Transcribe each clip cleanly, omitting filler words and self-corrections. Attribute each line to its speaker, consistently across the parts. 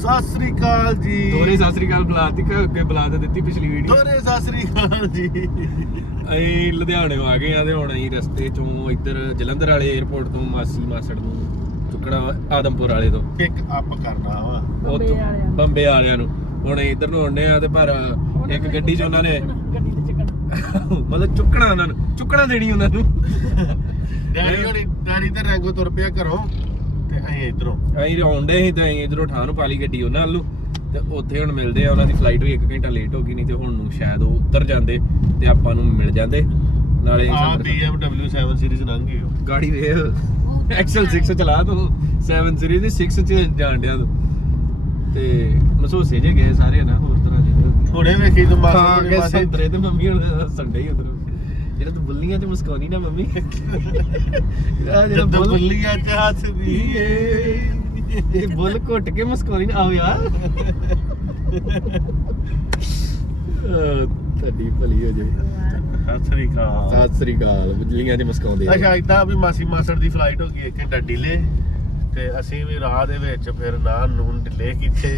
Speaker 1: ਸਤਿ ਸ੍ਰੀ ਅਕਾਲ ਜੀ।
Speaker 2: ਦੋਰੇ ਸਤਿ ਸ੍ਰੀ ਅਕਾਲ ਬੁਲਾਤੀ ਕਿ ਅੱਗੇ ਬੁਲਾ ਤਾਂ ਦਿੱਤੀ ਪਿਛਲੀ ਵੀਡੀਓ।
Speaker 1: ਦੋਰੇ ਸਤਿ ਸ੍ਰੀ ਅਕਾਲ ਜੀ।
Speaker 2: ਅਸੀਂ ਲੁਧਿਆਣੇ ਆ ਗਏ ਆ ਤੇ ਹੁਣ ਅਸੀਂ ਰਸਤੇ ਚੋਂ ਇੱਧਰ ਜਲੰਧਰ ਵਾਲੇ 에ਅਰਪੋਰਟ ਤੋਂ ਮਾਸੀ ਮਾਸੜ ਨੂੰ ਚੁੱਕਣਾ ਆਦਮਪੁਰ ਵਾਲੇ ਤੋਂ
Speaker 1: ਪਿਕ ਅਪ ਕਰਨਾ ਵਾ
Speaker 2: ਬੰਬੇ ਵਾਲਿਆਂ ਨੂੰ। ਹੁਣ ਇੱਧਰ ਨੂੰ ਆਉਣੇ ਆ ਤੇ ਪਰ ਇੱਕ ਗੱਡੀ 'ਚ ਉਹਨਾਂ ਨੇ
Speaker 3: ਗੱਡੀ ਤੇ ਚੱਕਣਾ
Speaker 2: ਮਤਲਬ ਚੁੱਕਣਾ ਉਹਨਾਂ ਨੂੰ, ਚੁੱਕਣਾ ਦੇਣੀ ਉਹਨਾਂ ਨੂੰ।
Speaker 1: ਡੈਡੀ ਤੇ ਰੈਂਗੋ ਤੁਰ ਪਿਆ ਘਰੋਂ ਤੇ ਅਸੀਂ ਇਧਰੋਂ
Speaker 2: ਅਸੀਂ ਆਉਂਦੇ ਸੀ ਤੇ ਅਸੀਂ ਇਧਰੋਂ ਠਾਹ ਨੂੰ ਪਾ ਲਈ ਗੱਡੀ ਉਹਨਾਂ ਵੱਲੋਂ ਤੇ ਉੱਥੇ ਹੁਣ ਮਿਲਦੇ ਆ। ਉਹਨਾਂ ਦੀ ਫਲਾਈਟ ਵੀ 1 ਘੰਟਾ ਲੇਟ ਹੋ ਗਈ, ਨਹੀਂ ਤੇ ਹੁਣ ਨੂੰ ਸ਼ਾਇਦ ਉਹ ਉਤਰ ਜਾਂਦੇ ਤੇ ਆਪਾਂ ਨੂੰ ਮਿਲ ਜਾਂਦੇ। ਨਾਲੇ
Speaker 1: ਆ BMW 7 ਸੀਰੀਜ਼ ਲੰਘ ਗਈ ਉਹ
Speaker 2: ਗਾੜੀ ਵੇਖ ਐਕਸਲ 6 ਚਲਾ ਤੂੰ 7 ਸੀਰੀਜ਼ ਦੀ 6 ਚ ਜਾਣ ਡਿਆ ਤੂੰ ਤੇ ਮਸੂਸੇ ਜੇ ਗਏ ਸਾਰੇ ਨਾ ਹੋਰ ਤਰ੍ਹਾਂ ਦੇ
Speaker 1: ਹੁਣੇ ਵੇਖੀ ਤੂੰ
Speaker 2: ਮਾਸੀ ਸੰਤਰੇ ਤੇ ਮੰਮੀ ਹੁਣ ਸੰਡੇ ਹੀ ਉਧਰ ਜਿਹੜਾ ਤੂੰ ਬੁੱਲੀਆਂ ਚ ਮੁਸਕਾਉਣੀ ਨਾ ਮੰਮੀ
Speaker 1: ਜਦੋਂ ਬੁੱਲੀਆਂ ਚ ਹੱਸਦੀ ਏ
Speaker 2: ਇਹ ਬੁੱਲ ਘੁੱਟ ਕੇ ਮੁਸਕਾਉਣੀ ਨਾ ਆਓ ਯਾਰ ਤੁਹਾਡੀ ਭਲੀ ਹੋ ਜਾਏ।
Speaker 1: ਸਤਿ ਸ੍ਰੀ ਅਕਾਲ।
Speaker 2: ਸਤਿ ਸ੍ਰੀ ਅਕਾਲ। ਬੁੱਲੀਆਂ ਚ ਮੁਸਕਾਉਂਦੇ
Speaker 1: ਅੱਛਾ ਇਦਾਂ ਵੀ ਮਾਸੀ ਮਾਸੜ ਦੀ ਫਲਾਈਟ ਹੋ ਗਈ 1 ਘੰਟਾ ਡਿਲੇ ਤੇ ਅਸੀਂ ਵੀ ਰਾਹ ਦੇ ਵਿੱਚ ਫਿਰ ਨੂਨ ਡਿਲੇ ਕੀਤੇ।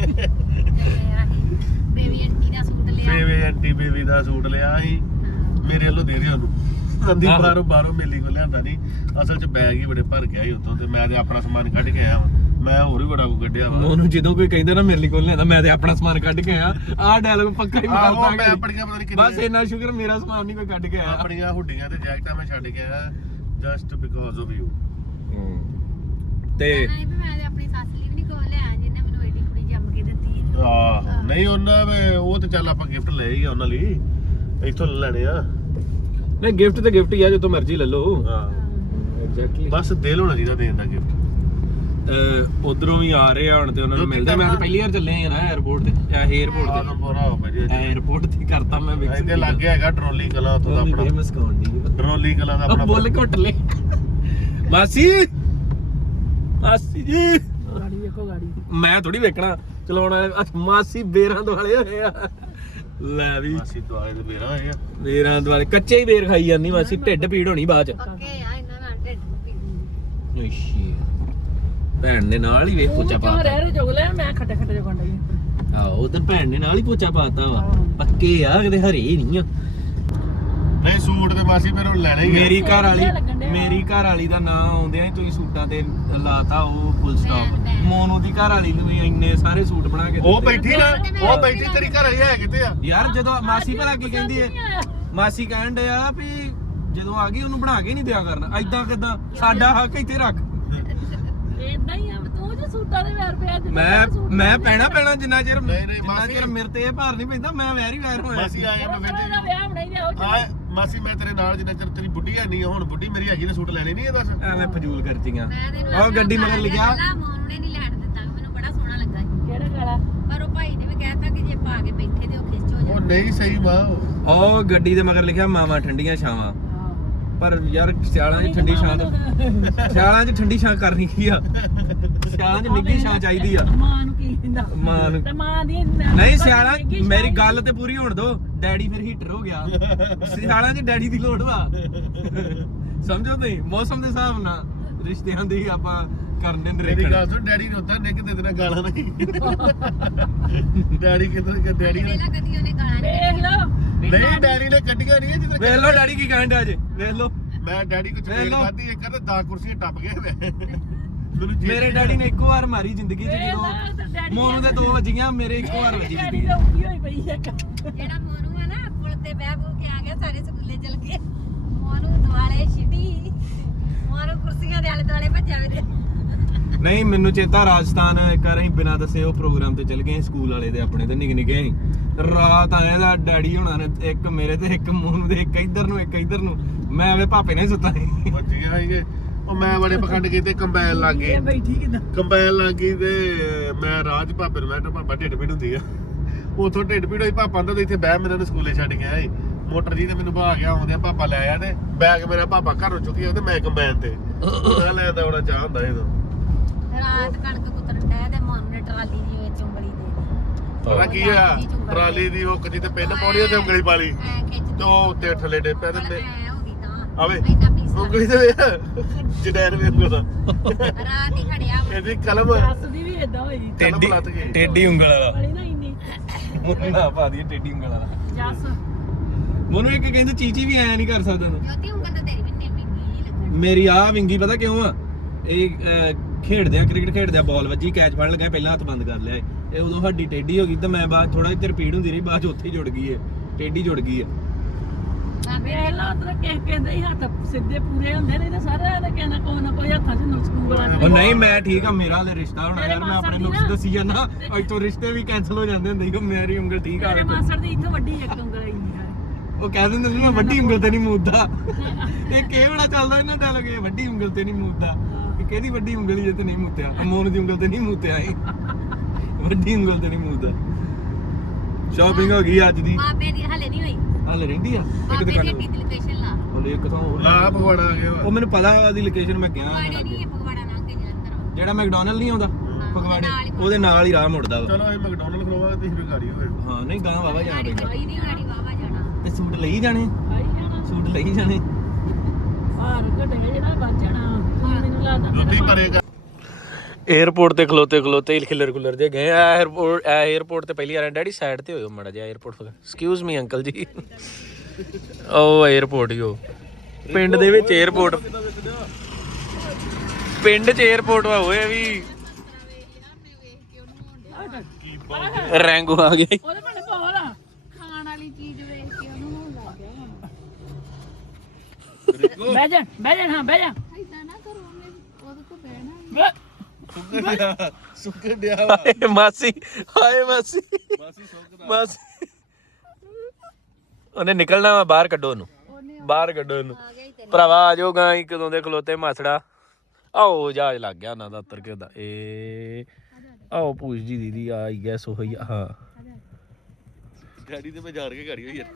Speaker 3: ਬੇਬੀ ਆਂਟੀ ਦਾ ਸੂਟ ਲਿਆ।
Speaker 1: ਬੇਬੀ ਦਾ ਸੂਟ ਲਿਆ ਸੀ ਮੇਰੇ ਵੱਲੋਂ ਦੇ ਦਿਓ ਉਹਨੂੰ। ਅੰਦੀ ਬਾਹਰੋਂ ਮੇਲੀ ਕੋਲ ਲਿਆਂਦਾ ਨਹੀਂ, ਅਸਲ 'ਚ ਬੈਗ ਹੀ ਬੜੇ ਭਰ ਗਿਆ ਸੀ ਉੱਥੋਂ ਤੇ ਮੈਂ ਤੇ ਆਪਣਾ ਸਮਾਨ ਕੱਢ ਕੇ ਆਇਆ ਮੈਂ ਹੋਰ ਵੀ ਬੜਾ ਕੁ ਕੱਢਿਆ ਵਾ।
Speaker 2: ਉਹਨੂੰ ਜਦੋਂ ਕੋਈ ਕਹਿੰਦਾ ਨਾ ਮੇਰੇ ਲਈ ਕੋਲ ਲੈਂਦਾ ਮੈਂ ਤੇ ਆਪਣਾ ਸਮਾਨ ਕੱਢ ਕੇ ਆਇਆ। ਆਹ ਡਾਇਲੌਗ ਪੱਕਾ ਹੀ ਮਾਰਦਾ
Speaker 1: ਮੈਂ ਆਪਣੀਆਂ ਪਤਾ ਨਹੀਂ
Speaker 2: ਬਸ ਇੰਨਾ ਸ਼ੁਕਰ ਮੇਰਾ ਸਮਾਨ ਨਹੀਂ ਕੋਈ ਕੱਢ ਕੇ ਆਇਆ।
Speaker 1: ਆਪਣੀਆਂ ਹੁੱਡੀਆਂ ਤੇ ਜੈਕਟਾਂ ਮੈਂ ਛੱਡ ਕੇ ਆਇਆ ਜਸਟ ਬਿਕੋਜ਼ ਆਫ ਯੂ।
Speaker 2: ਤੇ
Speaker 3: ਨਹੀਂ ਵੀ ਮੈਂ ਤੇ ਆਪਣੀ ਸੱਸ ਲਈ ਵੀ ਨਹੀਂ ਕੋਲ ਲਿਆ ਜਿਹਨੇ ਮੈਨੂੰ ਏਡੀ ਕੁੜੀ ਜੰਮ ਕੇ ਦਿੱਤੀ।
Speaker 1: ਆਹ ਨਹੀਂ ਉਹਨਾਂ ਉਹ ਤੇ ਚੱਲ ਆਪਾਂ ਗਿਫਟ ਲੈ ਹੀ ਉਹਨਾਂ ਲਈ ਇੱਥੋਂ ਲੈਣੇ ਆ।
Speaker 2: ਨਹੀਂ ਗਿਫਟ ਤੇ ਗਿਫਟ ਹੀ ਆ, ਜਦੋਂ ਮਰਜ਼ੀ ਲੈ ਲਓ।
Speaker 1: ਹਾਂ
Speaker 2: ਐਗਜ਼ੈਕਟਲੀ
Speaker 1: ਬਸ ਦਿਲ ਹੋਣਾ ਚਾਹੀਦਾ ਦੇਣ ਦਾ ਗਿਫਟ।
Speaker 2: ਉਧਰੋਂ ਵੀ ਆ ਰਹੇ ਆ ਹੁਣ ਤੇ ਉਹਨਾਂ ਨੂੰ ਮਿਲਦੇ। ਮੈਂ ਤਾਂ ਪਹਿਲੀ ਵਾਰ ਚੱਲੇ ਆ ਨਾ 에ਅਰਪੋਰਟ ਤੇ 에ਅਰਪੋਰਟ ਤੇ
Speaker 1: ਆਦਮਪੁਰਾ ਹੋ ਭਾਜੀ
Speaker 2: 에ਅਰਪੋਰਟ ਤੇ ਕਰਤਾ ਮੈਂ ਵਿਕਸ
Speaker 1: ਇਹਦੇ ਲੱਗੇ ਹੈਗਾ ਟਰੋਲੀ ਕਲਾ ਤੋਂ ਆਪਣਾ
Speaker 2: ਫੇਮਸ ਕੌਂਡੀ
Speaker 1: ਟਰੋਲੀ ਕਲਾ ਦਾ ਆਪਣਾ
Speaker 2: ਬੋਲ ਘੁੱਟ ਲੈ ਮਾਸੀ ਮਾਸੀ ਜੀ
Speaker 3: ਗਾੜੀ ਵੇਖੋ ਗਾੜੀ
Speaker 2: ਮੈਂ ਥੋੜੀ ਵੇਖਣਾ ਚਲਾਉਣ ਵਾਲੇ। ਅੱਛਾ ਮਾਸੀ ਬੇਰਾਂ ਦੁਆਲੇ ਹੋਏ ਆ। ਲੈ ਵੀ
Speaker 1: ਮਾਸੀ ਦੁਆਲੇ ਦੇ ਮੇਰਾ ਹੋਏਗਾ
Speaker 2: ਬੇਰਾਂ ਦੁਆਲੇ ਕੱਚੇ ਹੀ ਬੇਰ ਖਾਈ ਜਾਂਦੀ ਮਾਸੀ। ਢਿੱਡ ਪੀੜ ਹੋਣੀ ਬਾਅਦ ਚ।
Speaker 3: ਪੱਕੇ ਆ ਇਹਨਾਂ ਨਾਲ ਢਿੱਡ ਪੀੜ।
Speaker 2: ਅੱਛਾ ਭੈਣ ਦੇ ਨਾਲ ਹੀ ਵੇਖ ਪੋਚਾ
Speaker 3: ਕਿਉਂ
Speaker 2: ਪਾਤਾ।
Speaker 3: ਰਹਿ ਰਹੇ ਜੋਗ ਲੈ ਮੈਂ ਖੱਟੇ ਖੱਟੇ ਜਗਾਂ ਡਈ।
Speaker 2: ਆਹੋ ਉਧਰ ਭੈਣ ਨੇ ਨਾਲ ਹੀ ਪੋਚਾ ਪਾਤਾ ਵਾ। ਪੱਕੇ ਆ ਕਿਤੇ ਹਰੇ ਨਹੀਂ ਆ।
Speaker 1: ਨਹੀਂ ਸੂਟ ਤੇ ਮਾਸੀ ਫਿਰ ਉਹ ਲੈਣੇ ਹੀ
Speaker 2: ਮੇਰੀ ਘਰ ਵਾਲੀ ਦਾ ਨਾਂ ਆਉਂਦਿਆਂ ਹੀ ਤੁਸੀਂ ਸੂਟਾਂ ਤੇ ਲਾਤਾ ਉਹ ਫੁੱਲ ਸਟਾਪ। ਮੋਨੂ ਦੀ ਘਰ ਵਾਲੀ ਨੂੰ ਵੀ ਇੰਨੇ ਸਾਰੇ ਸੂਟ ਬਣਾ ਕੇ
Speaker 1: ਉਹ
Speaker 2: ਦਿੱਤੇ।
Speaker 1: ਬੈਠੀ ਨਾ ਉਹ ਬੈਠੀ ਤੇਰੀ ਘਰ ਵਾਲੀ ਹੈ ਕਿਤੇ ਆ
Speaker 2: ਯਾਰ ਜਦੋਂ ਮਾਸੀ ਭਲਾ ਕੀ ਕਹਿੰਦੀ ਏ, ਮਾਸੀ ਕਹਿਣ ਡਿਆ ਵੀ ਜਦੋਂ ਆ ਗਈ ਉਹਨੂੰ ਬਣਾ ਕੇ ਨਹੀਂ ਦਿਆ ਕਰਨਾ। ਐਦਾਂ ਕਿਦਾਂ ਸਾਡਾ ਹੱਕ ਇੱਥੇ ਰੱਖ।
Speaker 3: ਇਦਾਂ ਹੀ ਆ ਤੂੰ ਜੋ ਸੂਟਾਂ ਦੇ ਵੈਰ ਪਿਆ
Speaker 2: ਮੈਂ ਪੈਣਾ ਜਿੰਨਾ ਚਿਰ
Speaker 1: ਨਹੀਂ, ਮਾਸੀ।
Speaker 2: ਮੇਰੇ ਤੇ ਇਹ ਭਾਰ ਨਹੀਂ ਪੈਂਦਾ ਮੈਂ ਵੈਰ ਹੀ ਵੈਰ ਹੋਇਆ।
Speaker 1: ਮਾਸੀ ਆਇਆ ਮੈਂ
Speaker 3: ਦਾ ਵਿਆਹ ਹੋਣਾ ਹੀ ਨਹੀਂ
Speaker 1: ਆ ਮਾਸੀ ਮੈਂ ਤੇਰੇ ਨਾਲ ਜਿੰਨਾ ਚਿਰ ਤੇਰੀ ਬੁੱਢੀ ਹੈ ਨਹੀਂ ਹੁਣ ਬੁੱਢੀ ਮੇਰੀ ਹੈਗੀ ਨੇ ਸੂਟ ਲੈਣੇ ਨਹੀਂ ਇਹ ਦੱਸ
Speaker 2: ਐਵੇਂ ਫਜ਼ੂਲ ਕਰਤੀਆਂ।
Speaker 3: ਮੈਂ ਤੈਨੂੰ
Speaker 2: ਉਹ ਗੱਡੀ ਮਗਰ ਲਿਖਿਆ
Speaker 3: ਮੋਨੂ ਨੇ ਨਹੀਂ ਲੈਣ ਦਿੱਤਾ। ਮੈਨੂੰ ਬੜਾ ਸੋਹਣਾ ਲੱਗਾ ਕਿਹੜਾ ਗਾਲਾ। ਪਰ ਉਹ ਭਾਈ ਨੇ ਵੀ ਕਹਿਤਾ ਕਿ ਜੇ ਪਾ ਕੇ ਬੈਠੇ ਤੇ ਉਹ ਖਿੱਚ ਹੋ
Speaker 1: ਉਹ
Speaker 3: ਜਾਣਾ।
Speaker 1: ਨਹੀਂ ਸਹੀ ਮਾਂ
Speaker 2: ਉਹ ਗੱਡੀ ਦੇ ਮਗਰ ਲਿਖਿਆ ਮਾਵਾਂ ਠੰਡੀਆਂ ਛਾਵਾਂ। ਪਰ ਯਾਰ ਸਿਆਲਾਂ 'ਚ ਠੰਡੀ ਛਾਂ ਸਿਆਲਾਂ 'ਚ ਠੰਡੀ ਛਾਂ ਕਰਨੀ ਕੀ ਆ। ਸਿਆਲਾਂ 'ਚ ਨਿੱਘੀ ਛਾਂ ਚਾਹੀਦੀ ਆ।
Speaker 3: ਮਾਂ ਨੂੰ ਕੀ ਦਿੰਦਾ
Speaker 2: ਮਾਂ ਨੂੰ
Speaker 3: ਤੇ ਮਾਂ ਦੀ
Speaker 2: ਨਹੀਂ ਸਿਆਲਾਂ ਮੇਰੀ ਗੱਲ ਤੇ ਪੂਰੀ ਹੋਣ ਦੋ। ਡੈਡੀ ਫਿਰ ਹੀਟਰ ਹੋ ਗਿਆ। ਸਿਆਲਾਂ 'ਚ ਡੈਡੀ ਦੀ ਲੋੜ ਵਾ। ਸਮਝੋ ਤੁਸੀਂ ਮੌਸਮ ਦੇ ਹਿਸਾਬ ਨਾਲ ਰਿਸ਼ਤਿਆਂ ਦੀ ਆਪਾਂ ਕਰਨੇ ਨੇ।
Speaker 1: ਮੇਰੀ ਗੱਲ ਸੁਣ ਡੈਡੀ ਨੇ ਉੱਦਾਂ ਨਿੱਕ ਦੇ ਦੇਣਾ ਗਾਲਾਂ ਨਹੀਂ ਡੈਡੀ ਕਿਧਰ ਡੈਡੀ ਨੇ
Speaker 3: ਪਹਿਲਾਂ ਕਦੀ ਉਹਨੇ ਗਾਲਾਂ ਵੇਖ ਲਓ
Speaker 1: ਨਹੀਂ ਡੈਡੀ ਨੇ ਕੱਢੀਆਂ ਨਹੀਂ ਜਿੱਦਾਂ
Speaker 2: ਵੇਖ ਲਓ ਡੈਡੀ ਕੀ ਕਹਿਣ ਡਿਆ ਜੇ ਵੇਖ ਲਓ।
Speaker 1: ਮੈਂ ਡੈਡੀ ਕੁਝ
Speaker 2: ਵੇਖ
Speaker 1: ਫੇਰ
Speaker 2: ਲਓ।
Speaker 1: ਖਾਦੀ ਇੱਕ ਤਾਂ 10 ਕੁਰਸੀਆਂ ਟੱਪ ਗਏ ਮੈਨੂੰ
Speaker 2: ਮੇਰੇ ਡੈਡੀ ਨੇ ਇੱਕੋ ਵਾਰ ਮਾਰੀ ਜ਼ਿੰਦਗੀ 'ਚ ਜਦੋਂ ਮੋਨੂ ਦੇ 2 ਵੱਜੀਆਂ ਮੇਰੇ ਇੱਕੋ ਵਾਰ ਵੱਜੀ
Speaker 3: ਡੈਡੀ
Speaker 2: ਜ਼ਿੰਦਗੀ।
Speaker 3: ਤਾਂ ਉੱਠੀ ਹੋਈ ਪਈ ਹੈ
Speaker 4: ਜਿਹੜਾ ਮੋਨੂ ਹੈ ਨਾ ਪੁਲ ਤੇ ਬਹਿ ਬੂ ਕੇ ਆ ਗਿਆ ਸਾਰੇ ਸਕੂਲੇ ਚਲ ਗਏ। ਮੋਨੂ ਦੁਆਲੇ ਛਿਟੀ ਮੋਨੂ ਕੁਰਸੀਆਂ ਦੇ ਆਲੇ ਦੁਆਲੇ ਭੱਜਿਆ ਵੇ।
Speaker 2: ਨਹੀਂ ਮੈਨੂੰ ਚੇਤਾ ਰਾਜਸਥਾਨ ਇੱਕ ਵਾਰ ਅਸੀਂ ਬਿਨਾਂ ਦੱਸੇ ਉਹ ਪ੍ਰੋਗਰਾਮ ਤੇ ਚਲ ਗਏ ਸਕੂਲ ਵਾਲੇ ਦੇ ਆਪਣੇ ਤੇ ਨਿੱਕੇ ਸੀ। ਰਾਤ ਆਇਆ ਦਾ ਡੈਡੀ ਹੋਣਾ ਨੇ ਇੱਕ ਮੇਰੇ ਤੇ ਇੱਕ ਮੋਨੂ ਦੇ ਇੱਕ ਇੱਧਰ ਨੂੰ ਇੱਕ ਇੱਧਰ ਨੂੰ। ਮੈਂ ਐਵੇਂ ਭਾਪੇ ਨੇ ਸੁੱਤਾ ਸੀ।
Speaker 1: ਵੱਜੀਆਂ ਸੀਗੇ ਉਹ ਮੈਂ ਬੜੇ ਪਖੰਡ ਕੀਤੇ ਕੰਬਾਈਨ ਲੱਗ ਗਈ
Speaker 3: ਬੈਠੀ ਕਿਦਾਂ
Speaker 1: ਕੰਬਾਈਨ ਲੱਗ ਗਈ ਤੇ ਮੈਂ ਰਾਜ ਭਾਪੇ ਨੂੰ ਮੈਂ ਕਿਹਾ ਪਾਪਾ ਢਿੱਡ ਪੀੜ ਹੁੰਦੀ ਆ। ਉਥੋਂ ਢਿੱਡ ਪੀੜ ਹੋਈ ਪਾਪਾ ਦਾ ਇੱਥੇ ਬਹਿ ਮੇਰੇ ਨੂੰ ਸਕੂਲੇ ਛੱਡ ਗਿਆ ਸੀ। ਮੋਟਰ ਜੀ ਤੇ ਮੈਨੂੰ ਭਾ ਗਿਆ ਆਉਂਦਿਆਂ ਪਾਪਾ ਲੈ ਆਇਆ ਤੇ ਬੈਗ ਮੇਰਾ ਪਾਪਾ ਘਰੋਂ ਚੁੱਕਿਆ ਤੇ ਮੈਂ ਕੰਬਾਈਨ ਤੇ ਉਹ ਲੈ ਦੌੜਾ ਚਾਹ ਹੁੰਦਾ ਇਹਦੋਂ।
Speaker 4: ਰਾਤ ਕਣਕ ਕੁਤਰਨ ਡਿਆ ਤੇ ਮੋਨੂ ਨੇ ਟਰਾਲੀ ਦੀ ਵਿੱਚ ਉਂਗਲੀ ਦੇ ਦਿੱਤੀ।
Speaker 1: ਪਤਾ ਕੀ ਆ ਟਰਾਲੀ ਦੀ ਹੁੱਕ ਜੀ ਤੇ ਪਿੰਨ ਪਾਉਣੀ ਤੇ ਉਂਗਲੀ ਪਾ ਲਈ
Speaker 4: ਐ ਖਿੱਚ
Speaker 1: ਤੇ ਉਹ ਉੱਤੇ ਥੱਲੇ ਡੇਪਿਆ ਤੇ
Speaker 4: ਐ ਹੋ ਗਈ ਤਾਂ
Speaker 1: ਆਵੇ
Speaker 4: ਇੰਨਾ ਪੀਸ
Speaker 1: ਉਂਗਲੀ ਤੇ ਵੇਖ ਜਨੈਰ ਵੇਖ ਉਹਦਾ
Speaker 3: ਰਾਤ ਹੀ ਖੜਿਆ ਵਾ।
Speaker 1: ਇਹਦੀ ਕਲਮ
Speaker 5: ਦੱਸਦੀ ਵੀ ਏਦਾਂ ਹੋਈ
Speaker 2: ਟੇਢੀ
Speaker 1: ਲੱਤ ਗਈ।
Speaker 2: ਟੇਢੀ ਉਂਗਲ ਵਾਲਾ
Speaker 5: ਵਾਲੀ ਨਾ ਇੰਨੀ
Speaker 2: ਮੋਨੂੰ ਨਾ ਪਾ ਦੀ ਟੇਢੀ ਉਂਗਲ ਵਾਲਾ
Speaker 5: ਜੱਸ
Speaker 2: ਮੋਨੂੰ ਇੱਕ ਕਹਿੰਦੇ ਚੀਚੀ ਵੀ ਐ ਨਹੀਂ ਕਰ ਸਕਦਾ ਤੂੰ
Speaker 3: ਜੋਤੀ ਉਂਗਲ ਤਾਂ ਤੇਰੀ ਵੀ ਨੀਵੀਂ ਹੀ ਲੱਗਣੀ।
Speaker 2: ਮੇਰੀ ਆ ਵਿੰਗੀ ਪਤਾ ਕਿਉਂ ਆ ਇਹ ਖੇਡਦੇ ਆ ਕ੍ਰਿਕਟ ਖੇਡਦੇ ਆ ਬਾਲ ਵੱਜੀ ਕੈਚ ਫੜਨ ਲੱਗਾ ਪਹਿਲਾਂ ਹੱਥ ਬੰਦ ਕਰ ਲਿਆ ਇਹ ਉਦੋਂ ਹੱਡੀ ਟੇਢੀ ਹੋ ਗਈ ਤਾਂ ਮੈਂ ਬਾਅਦ ਥੋੜਾ ਜਿਹਾ ਰਿਪੀਟ ਹੁੰਦੀ ਰਹੀ ਬਾਅਦ ਚ ਉੱਥੇ ਹੀ ਜੁੜ ਗਈ ਹੈ ਟੇਢੀ ਜੁੜ ਗਈ ਹੈ
Speaker 5: ਵੇਖ ਲਾ ਤਰ ਕਹਿੰਦੇ ਹੀ ਹੱਥ ਸਿੱਧੇ ਪੂਰੇ ਹੁੰਦੇ ਨੇ ਤਾਂ ਸਾਰਾ ਦਾ ਕਹਿਣਾ ਕੋਈ ਨਾ ਕੋਈ ਹੱਥਾਂ 'ਚ ਨੁਕਸ ਉਂਗਲਾਂ 'ਚ
Speaker 2: ਉਹ ਨਹੀਂ ਮੈਂ ਠੀਕ ਆ ਮੇਰਾ ਹਲੇ ਰਿਸ਼ਤਾ ਹੋਣਾ
Speaker 5: ਮੇਰੇ
Speaker 2: ਯਾਰ ਮੈਂ
Speaker 5: ਮਾਸੜ
Speaker 2: ਆਪਣੇ
Speaker 5: ਦੀ
Speaker 2: ਨੁਕਸ
Speaker 5: ਨਾ-
Speaker 2: ਦੱਸੀ ਜਾਂਦਾ ਅੱਜ ਤੋਂ ਰਿਸ਼ਤੇ ਵੀ ਕੈਨਸਲ ਹੋ ਜਾਂਦੇ ਹੁੰਦੇ ਸੀ ਮੇਰੀ ਉਂਗਲ ਠੀਕ ਆ
Speaker 5: ਮੇਰੇ ਮਾਸੜ ਦੀ ਇੱਥੋਂ ਵੱਡੀ ਇੱਕ ਉਂਗਲ ਆਈ ਨਹੀਂ
Speaker 2: ਉਹ ਕਹਿ ਦਿੰਦੇ ਨੇ ਨਾ ਵੱਡੀ ਉਂਗਲ ਤੇ ਨਹੀਂ ਮੂਦਦਾ ਇਹ ਕਿਹੜਾ ਚੱਲਦਾ ਇਹਨਾਂ ਡਾਇਲੌਗ ਇਹ ਵੱਡੀ ਉਂਗਲ ਤੇ ਨਹੀਂ ਮੂਦਦਾ ਇਹ ਕਿਹਦੀ ਵੱਡੀ ਉਂਗਲ ਹੀ ਤੇ ਨਹੀਂ ਮੂਤਿਆ ਅਮੋਨ ਦੀ ਉਂਗਲ ਤੇ ਨਹੀਂ ਮੂਤਿਆ ਇਹ ਵੱਡੀ ਉਂਗਲ ਤੇ ਨਹੀਂ ਮੂਦਦਾ ਸ਼ਾਪਿੰਗ ਹੋ ਗਈ ਅੱਜ ਦੀ
Speaker 3: ਬਾਬੇ ਦੀ ਹਲੇ ਨਹੀਂ ਹੋਈ।
Speaker 2: ਹਾਲੇ ਰਹਿੰਦੀ ਆ ਇੱਕ
Speaker 3: ਬਾਬੇ ਦੀ
Speaker 2: ਦੁਕਾਨ
Speaker 3: ਹੱਟੀ ਦੀ ਲੋਕੇਸ਼ਨ ਲਾ।
Speaker 2: ਉਹ ਇੱਕ ਤਾਂ ਹੋਰ
Speaker 1: ਲਾ ਭਗਵਾਨ ਆ ਗਿਆ
Speaker 2: ਉਹ ਮੈਨੂੰ ਪਤਾ ਉਹਦੀ ਲੋਕੇਸ਼ਨ ਮੈਂ ਗਿਆ
Speaker 3: ਫਗਵਾੜੇ ਨਹੀਂ ਹੈ, ਫਗਵਾੜਾ ਨਾ ਕੇ ਜਲੰਧਰ ਵਾ।
Speaker 2: ਜਿਹੜਾ ਮੈਕਡੋਨਲਡ ਨਹੀਂ ਆਉਂਦਾ ਫਗਵਾੜੇ ਉਹਦੇ ਨਾਲ ਹੀ ਰਾਹ ਮੁੜਦਾ ਵਾ
Speaker 1: ਚਲੋ ਇਹ ਮੈਕਡੋਨਲਡ ਖਲੋਵਾਂਗੇ ਤੇ ਫਿਰ ਗਾੜੀ ਹੋਵੇ
Speaker 2: ਹਾਂ ਨਹੀਂ ਗਾਂ ਵਾਵਾ ਜਾਣਾ
Speaker 3: ਗਾੜੀ
Speaker 2: ਪੈਂਦਾ
Speaker 3: ਕੋਈ ਨਹੀਂ ਗਾੜੀ ਵਾਵਾ ਜਾਣਾ।
Speaker 2: ਤੇ ਸੂਟ ਲਈ ਜਾਣੇ
Speaker 5: ਆਈ ਜਾਣਾ
Speaker 2: ਸੂਟ ਲਈ ਜਾਣੇ
Speaker 5: ਭਾਰ ਘਟੇ ਜਿਹੜਾ ਵੱਜ ਜਾਣਾ ਮੈਨੂੰ ਲੱਗਦਾ
Speaker 1: ਦੁੱਧੀ ਪਰੇ
Speaker 2: 에어ਪੋਰਟ ਤੇ ਖਲੋਤੇ ਹੀ ਖਿਲਰ ਖੁਲਰ ਜੇ ਗਏ 에어ਪੋਰਟ ਤੇ ਪਹਿਲੀ ਵਾਰ ਡੈਡੀ ਸਾਈਡ ਤੇ ਹੋਇਓ ਮੜਾ ਜਿਹਾ 에어ਪੋਰਟ ਐਕਸਕਿਊਜ਼ ਮੀ ਅੰਕਲ ਜੀ ਉਹ 에어ਪੋਰਟ ਹੀ ਉਹ ਪਿੰਡ ਦੇ ਵਿੱਚ 에어ਪੋਰਟ ਪਿੰਡ 'ਚ 에어ਪੋਰਟ ਵਾ ਹੋਏ ਵੀ ਰੈਂਗੋ ਆ ਗਏ
Speaker 5: ਉਹਦੇ ਪਿੰਡ ਬੋਲ ਖਾਣ ਵਾਲੀ ਚੀਜ਼ ਵੇਖ ਕੇ ਉਹਨੂੰ ਹੋਣ ਲੱਗ ਗਿਆ ਬਹਿ ਜਾ ਹਾਂ ਬਹਿ ਜਾ
Speaker 3: ਐਦਾਂ ਨਾ ਕਰੋ ਉਹਨੇ ਉਹਦੇ ਕੋ ਬਹਿਣਾ।
Speaker 1: ਸੁੱਕੇ ਡਿਆ
Speaker 2: ਹਾਏ ਮਾਸੀ ਮਾਸੀ ਉਹਨੇ ਨਿਕਲਣਾ ਵਾ ਬਾਹਰ ਕੱਢੋ ਉਹਨੂੰ ਬਾਹਰ ਕੱਢੋ ਉਹਨੂੰ ਭਰਾਵਾ ਆ ਜਾਓ ਗਾਂ ਹੀ ਕਦੋਂ ਦੇ ਖਲੋਤੇ ਮਾਸੜਾ ਆਓ ਜਹਾਜ਼ ਲੱਗ ਗਿਆ ਉਹਨਾਂ ਦਾ ਉੱਤਰ ਕੇ ਉਹਦਾ ਏ ਆਓ ਪੂਛ ਜੀ ਦੀਦੀ ਆ ਹੀ ਗਿਆ ਸੋ ਹੀ ਹਾਂ
Speaker 1: ਗਾੜੀ ਤੇ ਮੈਂ ਜਾਣ ਕੇ ਗਾੜੀ ਹੋਈ ਯਾਰ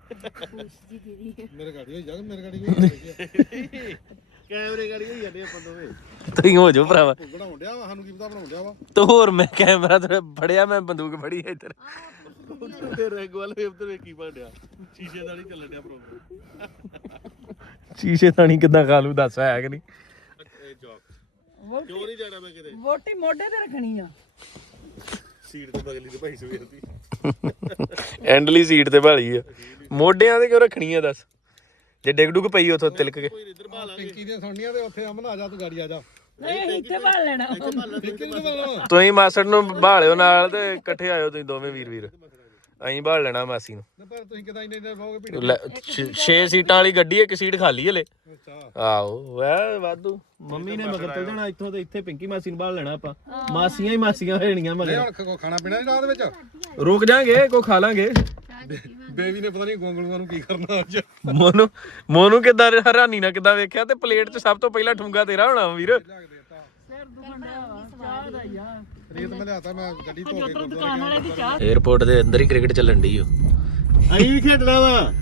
Speaker 1: ਮੇਰੇ ਗਾੜੀ ਹੋਈ ਜਾ ਮੇਰੇ ਗਾੜੀ ਹੋਈ ਕੈਮਰੇ ਗਾੜੀ ਹੋਈ ਜਾਂਦੇ ਆਪਾਂ ਦੋਵੇਂ
Speaker 2: ਤੁਸੀਂ ਹੋ ਜਾਓ ਭਰਾਵਾ
Speaker 1: ਬਣਾਉਣ ਡਿਆ ਵਾ ਸਾਨੂੰ ਕੀ ਪਤਾ ਬਣਾਉਣ ਡਿਆ ਵਾ
Speaker 2: ਤੇ ਹੋਰ ਮੈਂ ਕੈਮਰਾ ਤੇ ਫੜਿਆ ਮੈਂ ਬੰਦੂਕ ਫੜੀ ਇੱਧਰ
Speaker 1: ਤੇ ਰੈਗ ਵਾਲਾ ਵੇਬ ਤੇ ਕੀ ਬਣ ਡਿਆ ਸ਼ੀਸ਼ੇ ਦਾ ਨਹੀਂ ਚੱਲਣ ਡਿਆ ਪ੍ਰੋਗਰਾਮ
Speaker 2: ਸ਼ੀਸ਼ੇ ਥਾਣੀ ਕਿੱਦਾਂ ਖਾ ਲੂ ਦੱਸ ਹੈ ਕਿ ਨਹੀਂ
Speaker 1: ਇਹ ਜੌਬ ਕਿਉਂ ਨਹੀਂ ਜਾਣਾ ਮੈਂ ਕਿਤੇ
Speaker 5: ਵੋਟੀ ਮੋਢੇ ਤੇ ਰੱਖਣੀ ਆ
Speaker 1: ਸੀਟ ਤੇ ਬਗਲੀ ਤੇ ਭਾਈ ਸਵੇਰ ਦੀ
Speaker 2: ਐਂਡਲੀ ਸੀਟ ਤੇ ਭਾਲੀ ਆ ਮੋਢਿਆਂ ਤੇ ਕਿਉਂ ਰੱਖਣੀ ਆ ਦੱਸ ਜੇ ਡਿੱਗ ਡੁੱਗ ਪਈ ਉਥੋਂ ਤਿਲਕ ਕੇ
Speaker 1: ਇੱਧਰ ਭਾਲਾਂਗੇ ਪਿੰਕੀ ਦੀਆਂ ਸੁਣਨੀਆਂ ਤੇ ਉੱਥੇ ਅਮਨ ਆ ਜਾ ਤੂੰ ਗਾੜੀ ਆ ਜਾ
Speaker 5: ਨਹੀਂ ਇੱਥੇ ਭਾਲ ਲੈਣਾ
Speaker 2: ਤੁਸੀਂ ਮਾਸੜ ਨੂੰ ਭਾਲਿਓ ਨਾਲ ਤੇ ਇਕੱਠੇ ਆਇਓ ਤੁਸੀਂ ਦੋਵੇਂ ਵੀਰ ਅਸੀਂ ਭਾਲ ਲੈਣਾ ਮਾਸੀ ਨੂੰ
Speaker 1: ਪਰ ਤੁਸੀਂ ਕਿਦਾਂ ਇੰਨੇ ਦਿਨ ਰਹੋਗੇ
Speaker 2: 6 ਸੀਟਾਂ ਵਾਲੀ ਗੱਡੀ ਇੱਕ ਸੀਟ ਖਾਲੀ ਹਲੇ
Speaker 1: ਅੱਛਾ
Speaker 2: ਆਓ ਵੈ ਵਾਧੂ ਮੰਮੀ ਨੇ ਮਗਰ ਚੱਲ ਜਾਣਾ ਇੱਥੋਂ ਤੇ ਇੱਥੇ ਪਿੰਕੀ ਮਾਸੀ ਨੂੰ ਭਾਲ ਲੈਣਾ ਆਪਾਂ ਮਾਸੀਆਂ ਹੀ ਮਾਸੀਆਂ ਹੋਣੀਆਂ ਮਗਰ
Speaker 1: ਹੁਣ ਕੋ ਖਾਣਾ ਪੀਣਾ ਨਹੀਂ ਰਾਤ ਵਿੱਚ
Speaker 2: ਰੁਕ ਜਾਾਂਗੇ ਕੋ ਖਾ ਲਾਂਗੇ
Speaker 1: ਬੇਬੀ ਨੇ ਪਤਾ ਨਹੀਂ ਗੋਂਗਲੂਆਂ ਨੂੰ ਕੀ ਕਰਨਾ ਅੱਜ
Speaker 2: ਮੋਨੂੰ ਕਿੱਦਾਂ ਹੈਰਾਨੀ ਨਾਲ ਕਿੱਦਾਂ ਵੇਖਿਆ ਤੇ ਪਲੇਟ 'ਚ ਸਭ ਤੋਂ ਪਹਿਲਾਂ ਠੁੰਗਾ ਤੇਰਾ ਹੋਣਾ ਵੀਰ
Speaker 5: ਸਿਰ ਦੁਖਣ ਦਾ ਚਾਹ ਦਾ ਯਾਰ
Speaker 1: ਰੇਤ ਮੈਂ ਲਿਆਤਾ ਮੈਂ ਗੱਡੀ ਧੋ ਕੇ
Speaker 5: ਦੁਕਾਨ ਵਾਲੇ ਦੀ ਚਾਹ
Speaker 2: 에어ਪੋਰਟ ਦੇ ਅੰਦਰ ਹੀ ਕ੍ਰਿਕਟ ਚੱਲਣ ਢੀ ਓ
Speaker 1: ਅਸੀਂ ਵੀ ਖੇਡਣਾ ਵਾ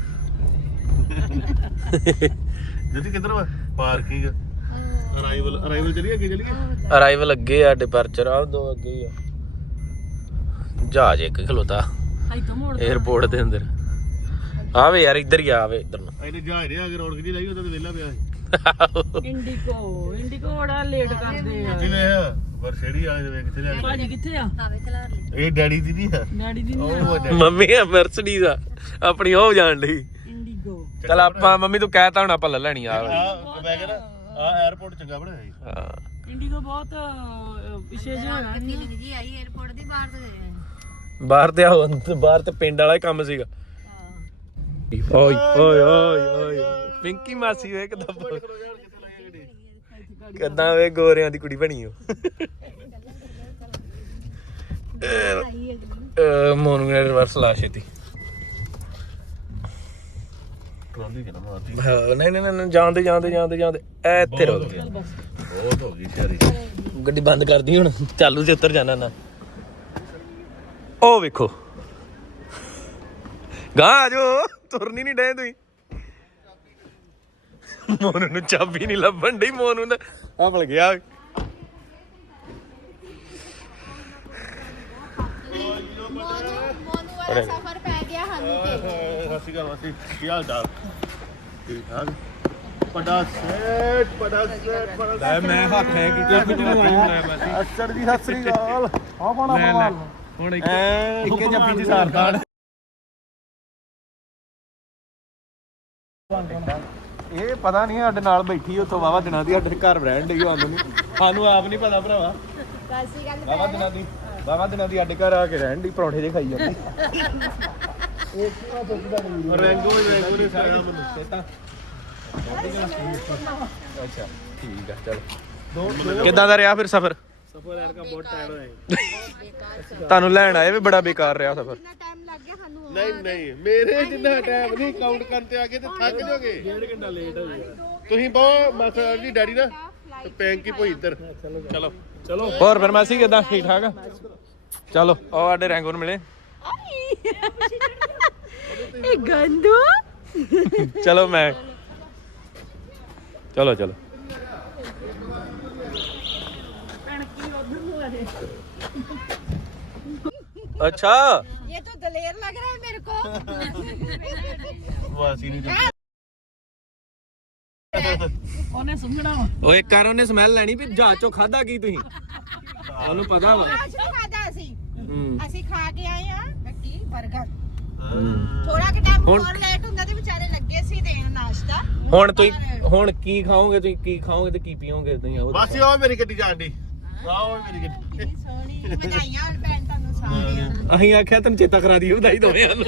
Speaker 1: ਜਦੀ ਕਿੱਧਰ ਵਾ ਪਾਰਕਿੰਗ ਅਰਾਈਵਲ ਚਲੀਏ ਅੱਗੇ ਚਲੀਏ
Speaker 2: ਅਰਾਈਵਲ ਅੱਗੇ ਆ ਡਿਪਾਰਚਰ ਆ ਦੋ ਅੱਗੇ ਹੀ ਆ ਜਹਾਜ਼ ਇੱਕ ਖਲੋਤਾ
Speaker 5: ਇੱਥੋਂ ਮੋੜ
Speaker 2: 에어ਪੋਰਟ ਦੇ ਅੰਦਰ ਆਵੇ ਯਾਰ ਇੱਧਰ ਹੀ ਆਵੇ ਇੱਧਰ ਨੂੰ
Speaker 1: ਇਹਨੇ ਜਹਾਜ਼ ਨੇ ਆ ਕੇ ਰੌਣਕ ਜੀ ਲਾਈ ਉਹਦਾ ਤੇ ਵਿਹਲਾ ਪਿਆ ਸੀ
Speaker 5: ਇੰਡੀਕੋ ਬੜਾ ਲੇਟ ਕਰਦੇ ਆ
Speaker 1: ਕਿਵੇਂ ਆ ਵਰਸ਼ੇੜੀ ਵਾਲੇ ਦੇ ਵੇਖ ਕਿੱਥੇ ਲੈ
Speaker 5: ਭਾਜੀ ਕਿੱਥੇ ਆ
Speaker 3: ਆਵੇ ਖਲਾਰ ਲਈ।
Speaker 1: ਇਹ ਡੈਡੀ ਦੀ ਨਹੀਂ ਆ
Speaker 5: ਡੈਡੀ ਦੀ
Speaker 1: ਉਹ
Speaker 5: ਨਹੀਂ
Speaker 1: ਡੈਡੀ
Speaker 2: ਮੰਮੀ ਆ ਮਰਸਡੀਜ਼ ਆ ਆਪਣੀ ਉਹ ਜਾਣ ਲਈ
Speaker 5: ਇੰਡੀਗੋ
Speaker 2: ਚਲ ਆਪਾਂ ਮੰਮੀ ਤੂੰ ਕਹਿਤਾ ਹੁਣ ਆਪਾਂ ਲੈ ਲੈਣੀ ਆ
Speaker 1: ਆ ਮੈਂ ਕਹਿੰਦਾ ਆ 에어ਪੋਰਟ ਚੰਗਾ ਬਣਾਇਆ ਜੀ
Speaker 2: ਹਾਂ
Speaker 5: ਇੰਡੀਗੋ ਬਹੁਤ ਪਿਛੇ ਜਿਹਾ ਹੋਇਆ ਨੀ ਨਾ।
Speaker 3: ਫੀਲਿੰਗ ਜੀ ਆਈ 에어ਪੋਰਟ ਦੀ ਬਾਹਰ ਤੇ ਗਏ।
Speaker 2: ਬਾਹਰ ਤੇ ਆਓ ਬਾਹਰ ਤੇ ਪਿੰਡ ਵਾਲਾ ਹੀ ਕੰਮ ਸੀਗਾ ਓਏ ਓਏ ਓਏ ਓਏ ਪਿੰਕੀ ਮਾਸੀ ਵੇ ਕਿੱਦਾਂ ਵੇ ਗੋਰਿਆਂ ਦੀ ਕੁੜੀ ਬਣੀ ਓ ਮੋਨੂ ਨੇ ਰਿਵਰਸ ਲਾ ਛੇਤੀ
Speaker 1: ਟਰਾਲੀ ਕਿਹਨਾਂ ਮਾਰਦੀ
Speaker 2: ਨਹੀਂ ਜਾਂਦੇ ਐ ਇੱਥੇ ਰੁਕ ਗਿਆ
Speaker 1: ਬਹੁਤ ਹੋ ਗਈ ਸ਼ਹਿਰੀ
Speaker 2: ਗੱਡੀ ਬੰਦ ਕਰਦੀ ਹੁਣ ਚਾਲੂ ਤੇ ਉੱਤਰ ਜਾਣਾ ਨਾ ਉਹ ਵੇਖੋ ਗਾਂ ਆ ਜਾਓ ਤੁਰਨੀ ਨਹੀਂ ਡੇ ਤੁਸੀਂ ਮੋਨੂ ਨੂੰ ਚਾਬੀ ਨਹੀਂ ਲੱਭਣ ਡਈ ਮੋਨੂ ਦਾ ਆ ਮਿਲ ਗਿਆ
Speaker 3: ਮੋਨੂ ਵਾਲਾ ਸਫ਼ਰ ਪੈ ਗਿਆ ਸਾਨੂੰ ਤੇ।
Speaker 1: ਸਤਿ ਸ਼੍ਰੀ ਅਕਾਲ ਮਾਸੀ ਕੀ ਹਾਲ ਚਾਲ ਠੀਕ ਠਾਕ ਬੜਾ ਸੈਟ
Speaker 2: ਲੈ ਮੈਂ ਹੱਥ ਹੈ ਕੀਤਾ ਕੁਝ ਨਹੀਂ ਆਇਆ ਬਸ
Speaker 1: ਅਸਰ ਦੀ ਸਤਿ ਸ੍ਰੀ ਅਕਾਲ ਆ ਪਾਣਾ
Speaker 2: ਲੈ ਲੈ ਹੁਣ ਇੱਕੇ ਜੱਫੀ ਚ ਸਾਰਦਾਨ ਇਹ ਪਤਾ ਨਹੀਂ ਸਾਡੇ ਨਾਲ ਬੈਠੀ ਉੱਥੋਂ ਵਾਵਾ ਦਿਨਾਂ ਦੀ ਸਾਡੇ ਘਰ ਰਹਿਣ ਡਈ ਆਉਂਦੀ ਨਹੀਂ ਸਾਨੂੰ ਆਪ ਨਹੀਂ ਪਤਾ ਭਰਾਵਾ ਵਾਵਾ ਦਿਨਾਂ ਦੀ ਸਾਡੇ ਘਰ ਆ ਕੇ ਰਹਿਣ ਡਈ ਪਰੌਂਠੇ ਜੇ ਖਾਈ ਜਾਂਦੀ
Speaker 1: ਰੈਂਗੋ ਨੇ ਸਾਰਾ ਮੈਨੂੰ
Speaker 2: ਤਾਂ ਅੱਛਾ ਠੀਕ ਆ ਚਲੋ ਕਿੱਦਾਂ ਦਾ ਰਿਹਾ ਫਿਰ ਸਫ਼ਰ
Speaker 1: ਯਾਰ ਦਾ ਬਹੁਤ ਟਾਇਰ ਹੋਏ
Speaker 2: ਤੁਹਾਨੂੰ ਲੈਣ ਆਏ ਵੀ ਬੜਾ ਬੇਕਾਰ ਰਿਹਾ ਸਫ਼ਰ
Speaker 1: ਨਹੀਂ ਮੇਰੇ ਜਿੰਨਾ ਟਾਈਮ ਨਹੀਂ ਕਾਊਂਟ ਕਰਨ ਤੇ ਆ ਕੇ ਤੇ ਥੱਕ ਜਾਓਗੇ 1.5 ਘੰਟਾ ਲੇਟ ਹੋ ਜਾਏਗਾ ਤੁਸੀਂ ਬਹੁਤ ਮਾਸਟਰ ਜੀ ਡੈਡੀ ਨਾ ਪੈਂਕ ਕੀ ਭੋਈ ਇੱਧਰ ਚਲੋ
Speaker 2: ਹੋਰ ਫਿਰ ਮਾਸੀ ਕਿੱਦਾਂ ਠੀਕ ਠਾਕ ਆ ਚਲੋ ਉਹ ਸਾਡੇ ਰੈਂਗੋ ਨੂੰ ਮਿਲੇ
Speaker 4: ਇਹ ਗੰਦੂ
Speaker 2: ਚਲੋ ਮੈਂ ਚਲੋ अच्छा
Speaker 4: ये तो दलेर लग रहा है मेरे को
Speaker 1: ਵਾਸੀ ਨਹੀਂ
Speaker 5: ਉਹਨੇ ਸੁੰਘਣਾ ਵਾ
Speaker 2: ਓਏ ਕਰ ਉਹਨੇ ਸਮੈਲ ਲੈਣੀ ਵੀ ਜਹਾਜ਼ ਚੋਂ ਖਾਦਾ ਕੀ ਤੁਸੀਂ ਉਹਨੂੰ ਪਤਾ ਵਾ
Speaker 4: आज नहीं खादा
Speaker 2: ਹੂੰ
Speaker 4: ਅਸੀਂ ਖਾ ਕੇ ਆਏ ਆ ਕੀ 버ਗਰ ਥੋੜਾ ਕਿ ਟਾਈਮ
Speaker 2: ਹੁਣ-
Speaker 4: ਹੋਰ ਲੇਟ ਹੁੰਦਾ ਤੇ ਵਿਚਾਰੇ ਲੱਗੇ ਸੀ ਦੇਣ ਨਾਸ਼ਤਾ
Speaker 2: ਹੁਣ ਕੀ ਖਾਓਗੇ ਤੁਸੀਂ ਕੀ ਖਾਓਗੇ ਤੇ ਕੀ ਪੀਓਗੇ ਤੁਸੀਂ ਉਹ
Speaker 1: ਬਸ ਉਹ ਮੇਰੀ ਗੱਡੀ ਜਾਣ ਦੀ ਆਓ ਮੇਰੀ ਗੱਡੀ
Speaker 4: ਕਿੰਨੀ ਸੋਹਣੀ ਵਧਾਈਆਂ ਹੁਣ ਭੈਣ ਤੁਹਾਨੂੰ ਸਾਰਿਆਂ ਨੂੰ
Speaker 2: ਅਸੀਂ ਆਖਿਆ ਤੈਨੂੰ ਚੇਤਾ ਕਰਾ ਦਈਏ ਵਧਾਈ ਦੋਵੇਂ ਨੂੰ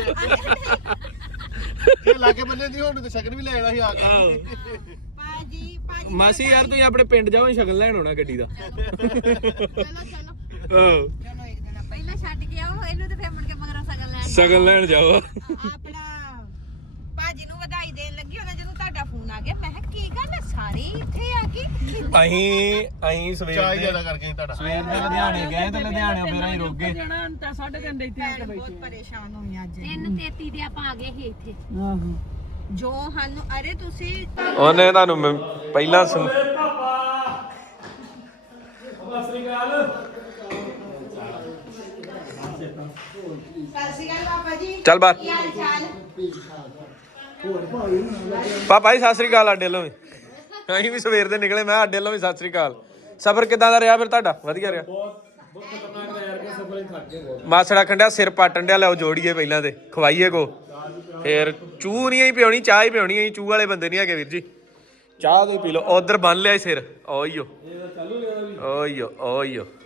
Speaker 1: ਜੇ ਲਾਗੇ ਬੰਦੇ ਦੀ ਹੁਣ ਤੇ ਸ਼ਕਲ ਵੀ ਲੈਣਾ ਸੀ ਆ ਕੇ
Speaker 4: ਪਾਜੀ
Speaker 2: ਮਾਸੀ ਯਾਰ ਤੁਸੀਂ ਆਪਣੇ ਪਿੰਡ ਜਾਓ ਸ਼ਗਨ ਲੈਣ ਆਉਣਾ ਗੱਡੀ ਦਾ
Speaker 4: ਚਲੋ
Speaker 2: ਆਹੋ
Speaker 4: ਚਲੋ ਇੱਕ ਦਿਨ
Speaker 3: ਪਹਿਲਾਂ ਛੱਡ ਕੇ ਆਓ ਇਹਨੂੰ ਤੇ ਫਿਰ ਮੁੜ ਕੇ ਮਗਰੋਂ ਸਗਨ ਲੈਣ
Speaker 2: ਸ਼ਗਨ ਲੈਣ ਜਾਓ
Speaker 4: ਆਪਣਾ ਪਾਜੀ ਨੂੰ ਵਧਾਈ ਦੇਣ ਲੱਗੀ ਉਹਨਾਂ ਜਦੋਂ ਤੁਹਾਡਾ ਫੋਨ ਆ ਗਿਆ ਮੈਂ ਕਿਹਾ ਕੀ ਗੱਲ ਹੈ ਸਾਰੇ ਇੱਥੇ ਆ ਕੇ
Speaker 2: ਅਸੀਂ ਸਵੇਰ
Speaker 1: ਚਾਹ
Speaker 2: ਦੇ
Speaker 1: ਜ਼ਿਆਦਾ ਕਰਕੇ ਤੁਹਾਡਾ
Speaker 2: ਸਵੇਰ ਦੇ ਲੁਧਿਆਣੇ ਗਏ ਤੇ ਲੁਧਿਆਣੇ ਫਿਰ ਅਸੀਂ ਰੁਕ ਗਏ
Speaker 5: ਜਾਣਾ ਤਾਂ 3:30 ਇੱਥੇ ਆ ਕੇ
Speaker 4: ਭੈਣ ਬਹੁਤ
Speaker 5: ਬੈਠੇ
Speaker 4: ਪਰੇਸ਼ਾਨ ਹੋਈ ਅੱਜ
Speaker 3: 3:33 ਦੇ ਆਪਾਂ ਆ ਗਏ ਸੀ ਇੱਥੇ
Speaker 5: ਆਹੋ
Speaker 4: ਜੋ ਸਾਨੂੰ ਅਰੇ ਤੁਸੀਂ
Speaker 2: ਉਹਨੇ ਤੁਹਾਨੂੰ ਪਹਿਲਾਂ
Speaker 4: ਸਤਿ ਸ਼੍ਰੀ ਅਕਾਲ ਪਾਪਾ ਜੀ
Speaker 2: ਚੱਲ ਬਾਹਰ
Speaker 4: ਕੀ ਹਾਲ ਚਾਲ
Speaker 2: ਪਾਪਾ ਜੀ ਸਤਿ ਸ੍ਰੀ ਅਕਾਲ ਆਡੇ ਵੱਲੋਂ ਵੀ ਅਸੀਂ ਵੀ ਸਵੇਰ ਦੇ ਨਿਕਲੇ ਮੈਂ ਆਡੇ ਵੱਲੋਂ ਵੀ ਸਤਿ ਸ੍ਰੀ ਅਕਾਲ ਸਫ਼ਰ ਕਿਦਾਂ ਦਾ ਰਿਹਾ ਫਿਰ ਤੁਹਾਡਾ ਵਧੀਆ ਰਿਹਾ ਮਾਸੜਾ ਖੰਡਿਆ ਸਿਰ ਪਾਟਣ ਡਿਆ ਲਿਆਓ ਜੋੜੀਏ ਪਹਿਲਾਂ ਤੇ ਖਵਾਈਏ ਕੋ ਫਿਰ ਚੂਹ ਨਹੀਂ ਹੀ ਪਿਉਣੀ ਚਾਹ ਹੀ ਪਿਉਣੀ ਅਸੀਂ ਚੂਹ ਵਾਲੇ ਬੰਦੇ ਨਹੀਂ ਹੈਗੇ ਵੀਰ ਜੀ ਚਾਹ ਤੋਂ ਪੀ ਲਓ ਉਧਰ ਬੰਨ ਲਿਆ ਸਿਰ ਓਈਓ